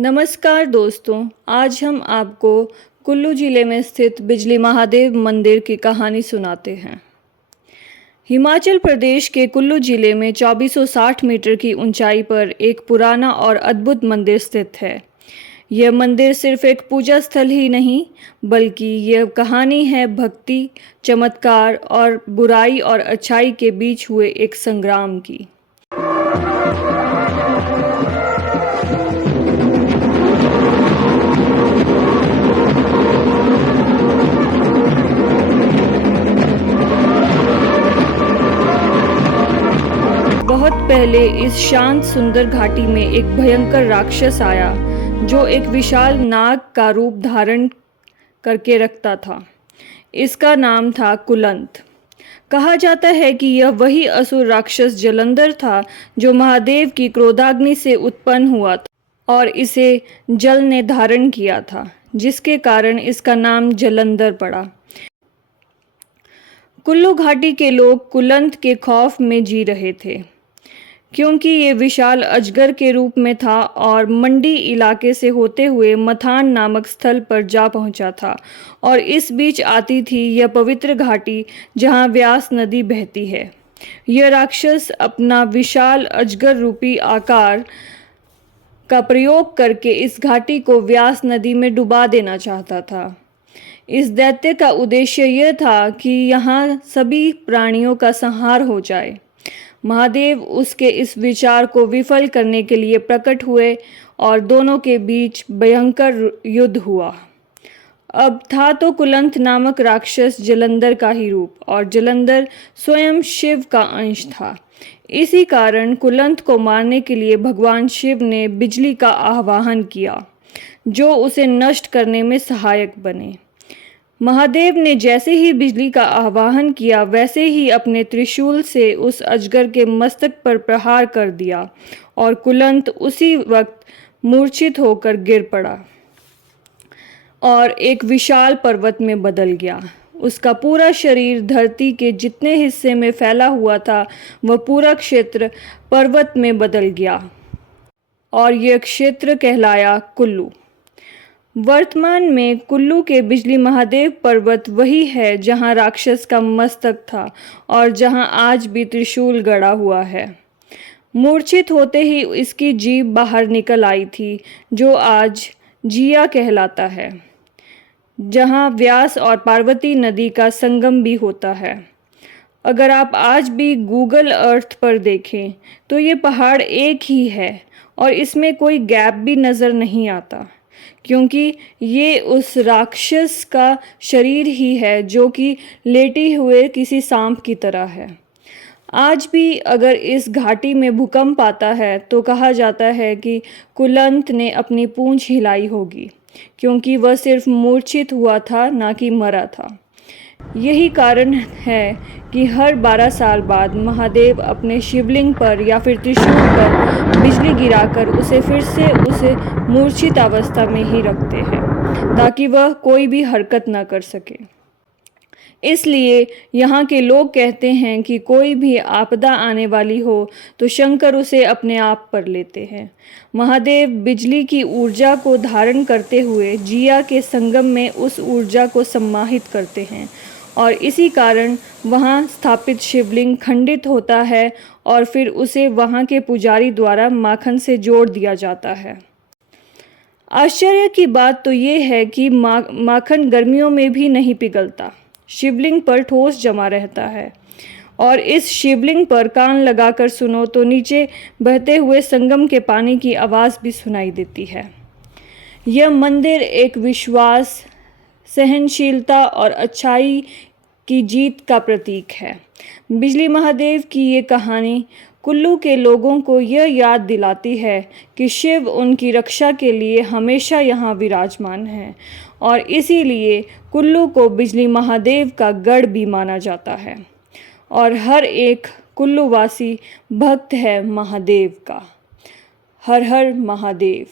नमस्कार दोस्तों, आज हम आपको कुल्लू ज़िले में स्थित बिजली महादेव मंदिर की कहानी सुनाते हैं। हिमाचल प्रदेश के कुल्लू ज़िले में 2460 मीटर की ऊंचाई पर एक पुराना और अद्भुत मंदिर स्थित है। यह मंदिर सिर्फ एक पूजा स्थल ही नहीं, बल्कि यह कहानी है भक्ति, चमत्कार और बुराई और अच्छाई के बीच हुए एक संग्राम की। बहुत पहले इस शांत सुंदर घाटी में एक भयंकर राक्षस आया जो एक विशाल नाग का रूप धारण करके रखता था। इसका नाम था कुलंत। कहा जाता है कि यह वही असुर राक्षस जलंधर था जो महादेव की क्रोधाग्नि से उत्पन्न हुआ था और इसे जल ने धारण किया था, जिसके कारण इसका नाम जलंधर पड़ा। कुल्लू घाटी के लोग कुलंत के खौफ में जी रहे थे, क्योंकि ये विशाल अजगर के रूप में था और मंडी इलाके से होते हुए मथान नामक स्थल पर जा पहुंचा था और इस बीच आती थी यह पवित्र घाटी जहां व्यास नदी बहती है। यह राक्षस अपना विशाल अजगर रूपी आकार का प्रयोग करके इस घाटी को व्यास नदी में डुबा देना चाहता था। इस दैत्य का उद्देश्य यह था कि यहाँ सभी प्राणियों का संहार हो जाए। महादेव उसके इस विचार को विफल करने के लिए प्रकट हुए और दोनों के बीच भयंकर युद्ध हुआ। अब था तो कुलंत नामक राक्षस जलंधर का ही रूप, और जलंधर स्वयं शिव का अंश था। इसी कारण कुलंत को मारने के लिए भगवान शिव ने बिजली का आह्वान किया, जो उसे नष्ट करने में सहायक बने। महादेव ने जैसे ही बिजली का आह्वान किया, वैसे ही अपने त्रिशूल से उस अजगर के मस्तक पर प्रहार कर दिया और कुलंत उसी वक्त मूर्छित होकर गिर पड़ा और एक विशाल पर्वत में बदल गया। उसका पूरा शरीर धरती के जितने हिस्से में फैला हुआ था, वह पूरा क्षेत्र पर्वत में बदल गया और यह क्षेत्र कहलाया कुल्लू। वर्तमान में कुल्लू के बिजली महादेव पर्वत वही है जहां राक्षस का मस्तक था और जहां आज भी त्रिशूल गड़ा हुआ है। मूर्छित होते ही इसकी जीभ बाहर निकल आई थी, जो आज जिया कहलाता है, जहां व्यास और पार्वती नदी का संगम भी होता है। अगर आप आज भी गूगल अर्थ पर देखें तो ये पहाड़ एक ही है और इसमें कोई गैप भी नज़र नहीं आता, क्योंकि ये उस राक्षस का शरीर ही है जो कि लेटे हुए किसी सांप की तरह है। आज भी अगर इस घाटी में भूकंप आता है तो कहा जाता है कि कुलंत ने अपनी पूंछ हिलाई होगी, क्योंकि वह सिर्फ मूर्छित हुआ था, ना कि मरा था। यही कारण है कि हर 12 साल बाद महादेव अपने शिवलिंग पर या फिर त्रिशूल पर बिजली गिराकर उसे फिर से उसे मूर्छित अवस्था में ही रखते हैं, ताकि वह कोई भी हरकत न कर सके। इसलिए यहाँ के लोग कहते हैं कि कोई भी आपदा आने वाली हो तो शंकर उसे अपने आप पर लेते हैं। महादेव बिजली की ऊर्जा को धारण करते हुए जिया के संगम में उस ऊर्जा को समाहित करते हैं और इसी कारण वहाँ स्थापित शिवलिंग खंडित होता है और फिर उसे वहाँ के पुजारी द्वारा माखन से जोड़ दिया जाता है। आश्चर्य की बात तो ये है कि माखन गर्मियों में भी नहीं पिघलता, शिवलिंग पर ठोस जमा रहता है। और इस शिवलिंग पर कान लगाकर सुनो तो नीचे बहते हुए संगम के पानी की आवाज़ भी सुनाई देती है। यह मंदिर एक विश्वास, सहनशीलता और अच्छाई की जीत का प्रतीक है। बिजली महादेव की ये कहानी कुल्लू के लोगों को यह याद दिलाती है कि शिव उनकी रक्षा के लिए हमेशा यहाँ विराजमान है और इसीलिए कुल्लू को बिजली महादेव का गढ़ भी माना जाता है और हर एक कुल्लूवासी भक्त है महादेव का। हर हर महादेव।